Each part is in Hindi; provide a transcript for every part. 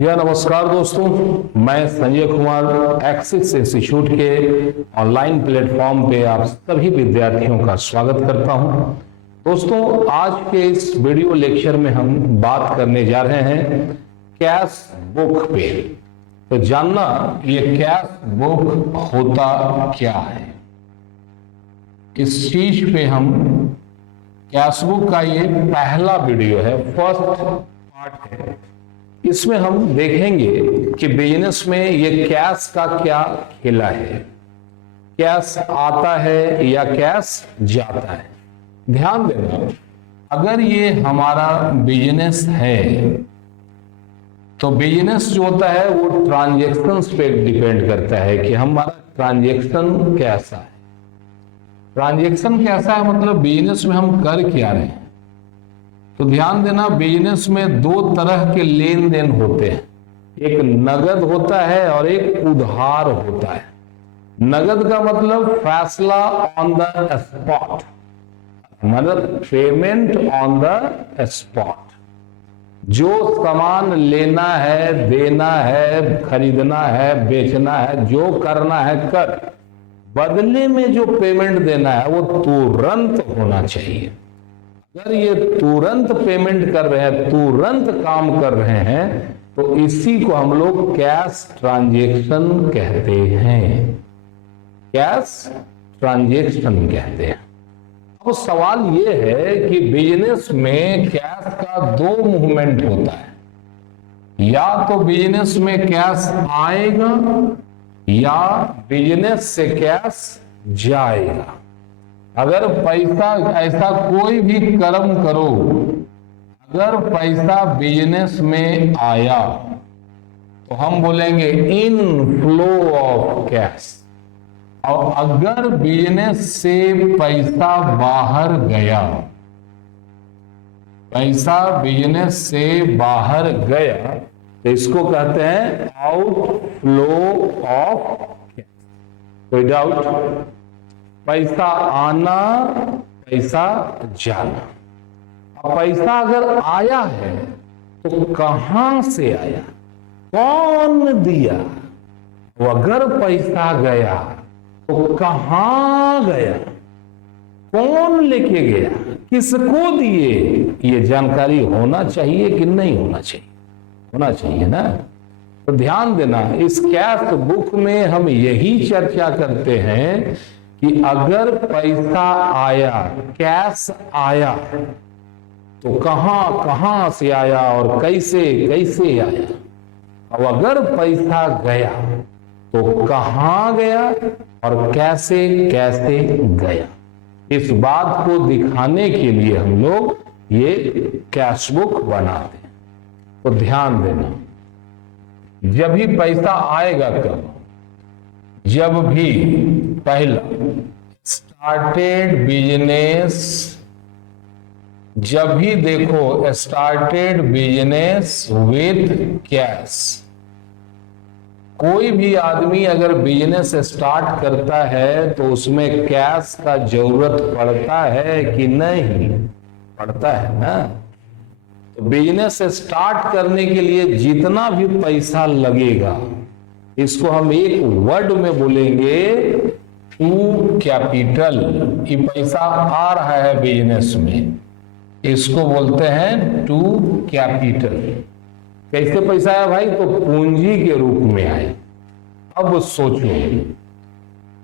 या नमस्कार दोस्तों, मैं संजय कुमार एक्सिस इंस्टीट्यूट के ऑनलाइन प्लेटफॉर्म पे आप सभी विद्यार्थियों का स्वागत करता हूं। दोस्तों, आज के इस वीडियो लेक्चर में हम बात करने जा रहे हैं कैश बुक पे। तो जानना ये कैश बुक होता क्या है, इस चीज पे हम कैश बुक का ये पहला वीडियो है, फर्स्ट पार्ट है। इसमें हम देखेंगे कि बिजनेस में ये कैश का क्या खेला है, कैश आता है या कैश जाता है। ध्यान देना, अगर ये हमारा बिजनेस है तो बिजनेस जो होता है वो ट्रांजैक्शंस पे डिपेंड करता है कि हमारा ट्रांजैक्शन कैसा है। ट्रांजैक्शन कैसा है मतलब बिजनेस में हम कर क्या रहे हैं। तो ध्यान देना, बिजनेस में दो तरह के लेन देन होते हैं, एक नगद होता है और एक उधार होता है। नगद का मतलब फैसला ऑन द स्पॉट, मतलब पेमेंट ऑन द स्पॉट। जो सामान लेना है, देना है, खरीदना है, बेचना है, जो करना है कर, बदले में जो पेमेंट देना है वो तुरंत होना चाहिए। अगर ये तुरंत पेमेंट कर रहे हैं, तुरंत काम कर रहे हैं, तो इसी को हम लोग कैश ट्रांजैक्शन कहते हैं। कैश ट्रांजैक्शन कहते हैं। अब सवाल ये है कि बिजनेस में कैश का दो मूवमेंट होता है, या तो बिजनेस में कैश आएगा या बिजनेस से कैश जाएगा। अगर पैसा, ऐसा कोई भी कर्म करो, अगर पैसा बिजनेस में आया तो हम बोलेंगे इनफ्लो ऑफ कैश, और अगर बिजनेस से पैसा बाहर गया, पैसा बिजनेस से बाहर गया, तो इसको कहते हैं आउटफ्लो ऑफ कैश। कोई डाउट? पैसा आना, पैसा जाना। अब पैसा अगर आया है तो कहां से आया, कौन दिया? तो अगर पैसा गया तो कहां गया, कौन लेके गया, किसको दिए, ये जानकारी होना चाहिए कि नहीं होना चाहिए? होना चाहिए ना। तो ध्यान देना, इस कैश बुक में हम यही चर्चा करते हैं कि अगर पैसा आया, कैश आया, तो कहां कहां से आया और कैसे कैसे आया। अब अगर पैसा गया तो कहां गया और कैसे कैसे गया। इस बात को दिखाने के लिए हम लोग ये कैश बुक बनाते हैं। तो ध्यान देना, जब भी पैसा आएगा, कब? जब भी पहला स्टार्टेड बिजनेस, जब भी देखो स्टार्टेड बिजनेस विथ कैश। कोई भी आदमी अगर बिजनेस स्टार्ट करता है तो उसमें कैश का जरूरत पड़ता है कि नहीं? पड़ता है ना। तो बिजनेस स्टार्ट करने के लिए जितना भी पैसा लगेगा, इसको हम एक वर्ड में बोलेंगे टू कैपिटल। ये पैसा आ रहा है बिजनेस में, इसको बोलते हैं टू कैपिटल। कैसे पैसा आया भाई? तो पूंजी के रूप में आए। अब सोचो,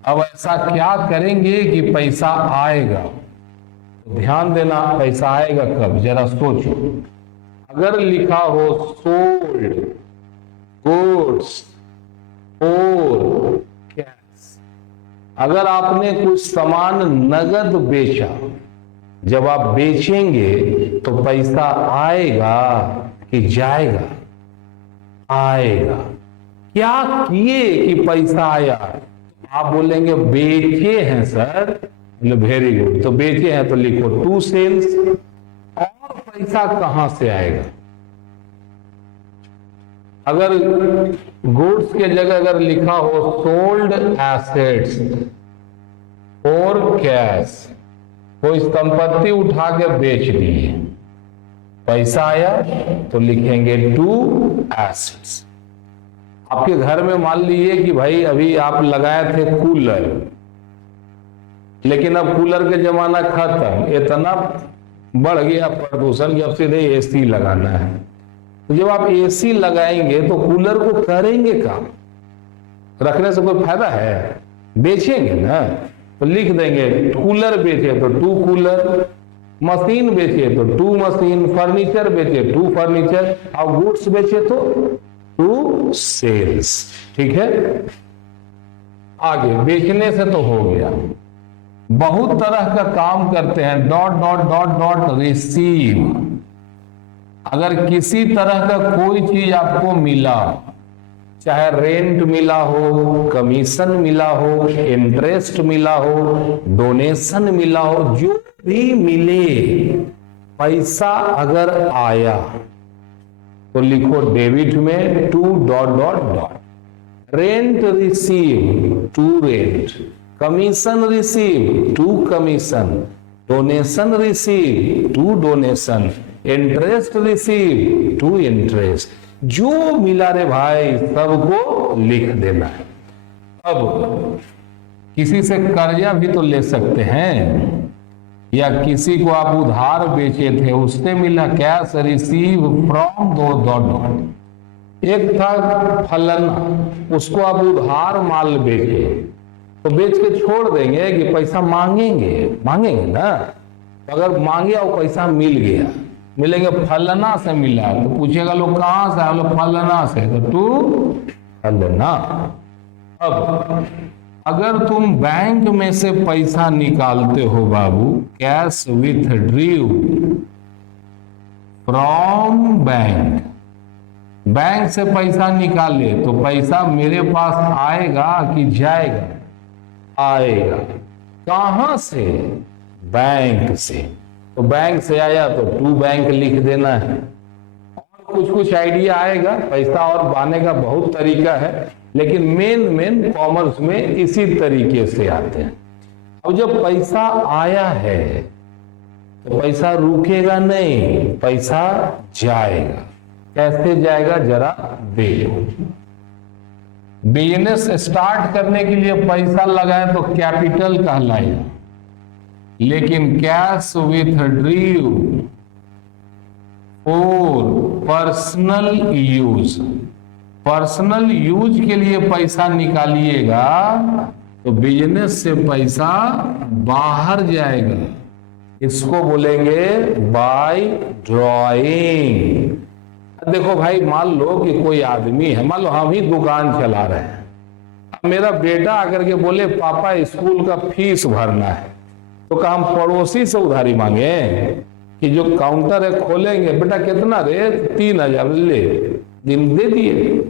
अब ऐसा क्या करेंगे कि पैसा आएगा? तो ध्यान देना, पैसा आएगा कब, जरा सोचो। अगर लिखा हो सोल्ड गुड्स और कैश, अगर आपने कुछ सामान नगद बेचा, जब आप बेचेंगे तो पैसा आएगा कि जाएगा? आएगा। क्या किए कि पैसा आया? आप बोलेंगे बेचे हैं सर, वेरी गुड। तो बेचे हैं तो लिखो टू सेल्स। और पैसा कहां से आएगा? अगर गुड्स के जगह अगर लिखा हो सोल्ड एसेट्स और कैश, कोई संपत्ति उठा के बेच दिए, पैसा आया तो लिखेंगे टू एसेट्स। आपके घर में मान लीजिए कि भाई अभी आप लगाए थे कूलर, लेकिन अब कूलर के जमाना खत्म, इतना बढ़ गया प्रदूषण कि अब सीधे एसी लगाना है। तो जब आप एसी लगाएंगे तो कूलर को करेंगे काम, रखने से कोई फायदा है? बेचेंगे ना, तो लिख देंगे कूलर बेचे तो 2 कूलर, मशीन बेचे तो 2 मशीन, फर्नीचर बेचे 2 फर्नीचर, और गुड्स बेचे तो 2 सेल्स। ठीक है, आगे बेचने से तो हो गया। बहुत तरह का काम करते हैं, dot dot dot dot receive. अगर किसी तरह का कोई चीज आपको मिला, चाहे रेंट मिला हो, कमीशन मिला हो, इंटरेस्ट मिला हो, डोनेशन मिला हो, जो भी मिले, पैसा अगर आया तो लिखो डेबिट में 2 dot dot dot. Rent receive 2 rent, commission receive 2 commission, donation receive 2 donation, interest receive 2 interest. जो मिला रे भाई सबको लिख देना है। अब किसी से कर्जा भी तो ले सकते हैं, या किसी को आप उधार बेचे थे उससे मिला, कैश रिसीव फ्रॉम दो डॉट डॉट। एक था फलाना, उसको आप उधार माल बेचे तो बेच के छोड़ देंगे कि पैसा मांगेंगे ना। तो अगर मांगे और पैसा मिल गया, मिलेंगे फलाना से मिला, तो पूछेगा लोग कहां से? हम लोग फलाना से, तो तू फलाना। अब अगर तुम बैंक में से पैसा निकालते हो बाबू, cash withdraw from bank, bank से पैसा निकाले तो पैसा मेरे पास आएगा कि जाएगा? आएगा। कहां से? बैंक से। तो बैंक से आया तो 2 बैंक लिख देना है। और कुछ कुछ आइडिया आएगा, पैसा और पाने का बहुत तरीका है, लेकिन मेन कॉमर्स में इसी तरीके से आते हैं। अब जब पैसा आया है तो पैसा रुकेगा नहीं, पैसा जाएगा। कैसे जाएगा जरा देखो। बिजनेस स्टार्ट करने के लिए पैसा लगाए तो कैपिटल कहलाएगा, लेकिन cash withdrew for personal use, personal use के लिए पैसा निकालिएगा तो बिजनेस से पैसा बाहर जाएगा। इसको बोलेंगे बाय ड्रॉइंग। देखो भाई, मान लो कि कोई आदमी है, मान लो हम ही दुकान चला रहे हैं, मेरा बेटा आकर के बोले पापा स्कूल का फीस भरना है, तो क्या हम पड़ोसी से उधारी मांगे कि जो काउंटर है खोलेंगे, बेटा कितना रे? 3000 ले, दिन दे दिए।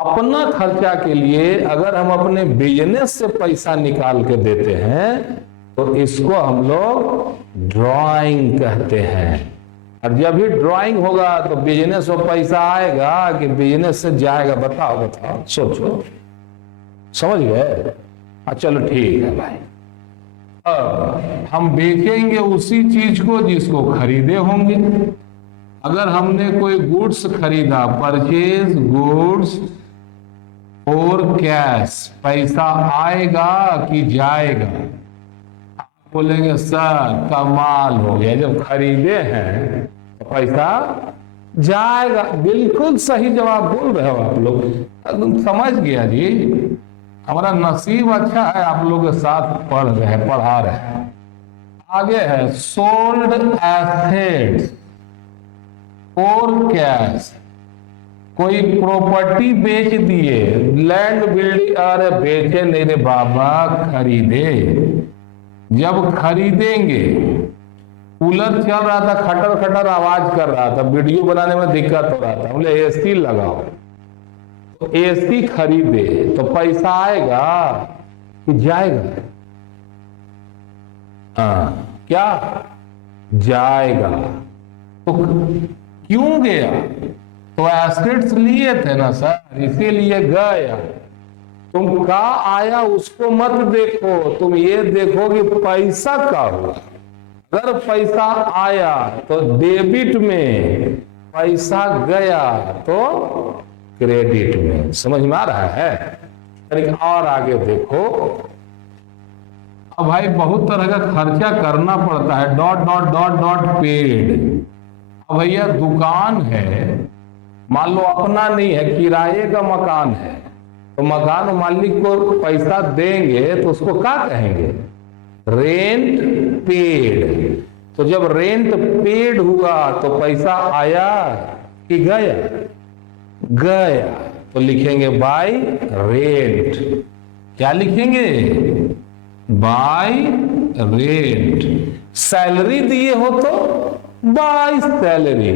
अपना खर्चा के लिए अगर हम अपने बिजनेस से पैसा निकाल के देते हैं तो इसको हम लोग ड्राइंग कहते हैं। और जब भी ड्राइंग होगा तो बिजनेस में पैसा आएगा कि बिजनेस से जाएगा? बताओ सोचो, समझ गए? चलो ठीक है भाई। अब हम बेचेंगे उसी चीज को जिसको खरीदे होंगे। अगर हमने कोई गुड्स खरीदा, परचेज गुड्स और कैश, पैसा आएगा कि जाएगा? आप बोलेंगे सर कमाल हो गया, जब खरीदे हैं तो पैसा जाएगा। बिल्कुल सही जवाब बोल रहे हो आप लोग, तुम समझ गया जी। हमारा नसीब अच्छा है, आप लोग के साथ पढ़ा रहे हैं। आगे है सोल्ड एसेट्स और कैश। कोई प्रॉपर्टी बेच दिए, लैंड बिल्डिंग, अरे बेचे नहीं रे बाबा, खरीदे। जब खरीदेंगे, कूलर चल रहा था, खटर खटर आवाज कर रहा था, वीडियो बनाने में दिक्कत हो रहा था, बोले एसी लगाओ, तो एसी खरीदे तो पैसा आएगा कि जाएगा? हाँ, क्या जाएगा? तो क्यों गया? तो एसेट्स लिए थे ना सर, इसीलिए गया। तुम का आया उसको मत देखो, तुम ये देखो कि पैसा का हुआ। अगर पैसा आया तो डेबिट में पैसा गया तो क्रेडिट में। समझ में आ रहा है? और आगे देखो, अब भाई बहुत तरह का खर्चा करना पड़ता है, dot dot dot dot paid. अब भैया दुकान है, मान लो अपना नहीं है, किराए का मकान है, तो मकान मालिक को पैसा देंगे तो उसको क्या कहेंगे? Rent paid. तो जब रेंट पेड हुआ तो पैसा आया कि गया? गया। तो लिखेंगे बाय रेंट। क्या लिखेंगे? Bye rent. सैलरी दिए हो तो बाय सैलरी,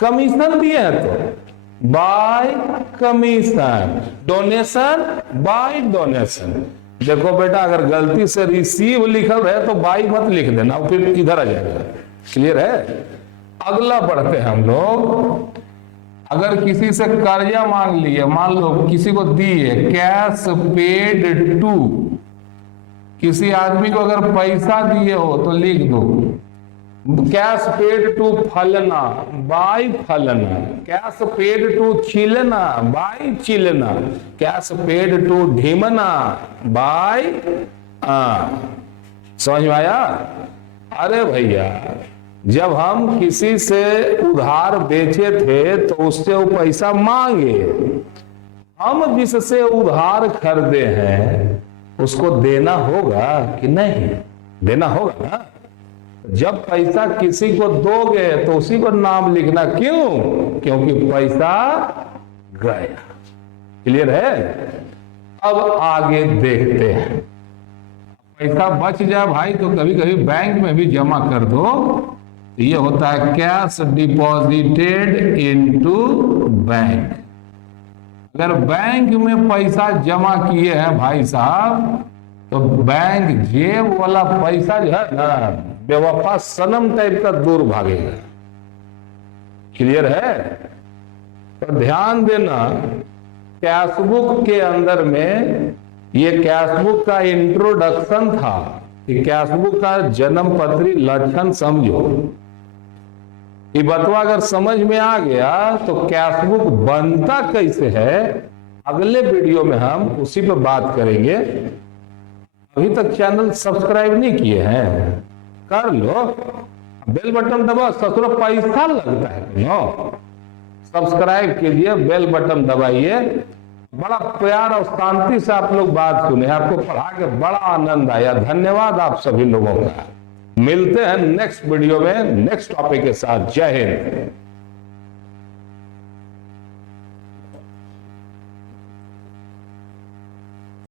कमीशन दिए हैं तो by commission, donation by donation. देखो बेटा, अगर गलती से रिसीव लिखल है तो बाई मत लिख देना, फिर इधर आ जाएगा। क्लियर है? अगला बढ़ते हैं हम लोग। अगर किसी से कर्जा मांग लिए, मान लो किसी को दिए, कैश पेड टू, किसी आदमी को अगर पैसा दिए हो तो लिख दो कैश पेड टू फलना बाय फलना, कैश पेड टू चिलना बाय चिलना, कैश पेड टू ढीमना बाय। समझ में आया? अरे भैया, जब हम किसी से उधार बेचे थे तो उससे वो पैसा मांगे, हम जिससे उधार खरीदे हैं उसको देना होगा कि नहीं? देना होगा ना। जब पैसा किसी को दोगे तो उसी को नाम लिखना। क्यों? क्योंकि पैसा गया। क्लियर है? अब आगे देखते हैं। पैसा बच जाए भाई तो कभी कभी बैंक में भी जमा कर दो। ये होता है कैश डिपॉजिटेड इनटू बैंक। अगर बैंक में पैसा जमा किए हैं भाई साहब, तो बैंक जेब वाला पैसा जो है ना, बेवफा सनम टाइप का दूर भागेगा। क्लियर है? तो ध्यान देना, कैशबुक के अंदर में ये कैशबुक का इंट्रोडक्शन था कि कैशबुक का जन्म पत्री लक्षण समझो। ये बतवा अगर समझ में आ गया तो कैशबुक बनता कैसे है अगले वीडियो में हम उसी पर बात करेंगे। अभी तक चैनल सब्सक्राइब नहीं किए हैं, कर लो, बेल बटन दबाओ। ससुर पैसा लगता है क्यों? सब्सक्राइब कीजिए, बेल बटन दबाइए। बड़ा प्यार और शांति से आप लोग बात सुने, आपको पढ़ा के बड़ा आनंद आया। धन्यवाद आप सभी लोगों का। मिलते हैं नेक्स्ट वीडियो में नेक्स्ट टॉपिक के साथ। जय हिंद।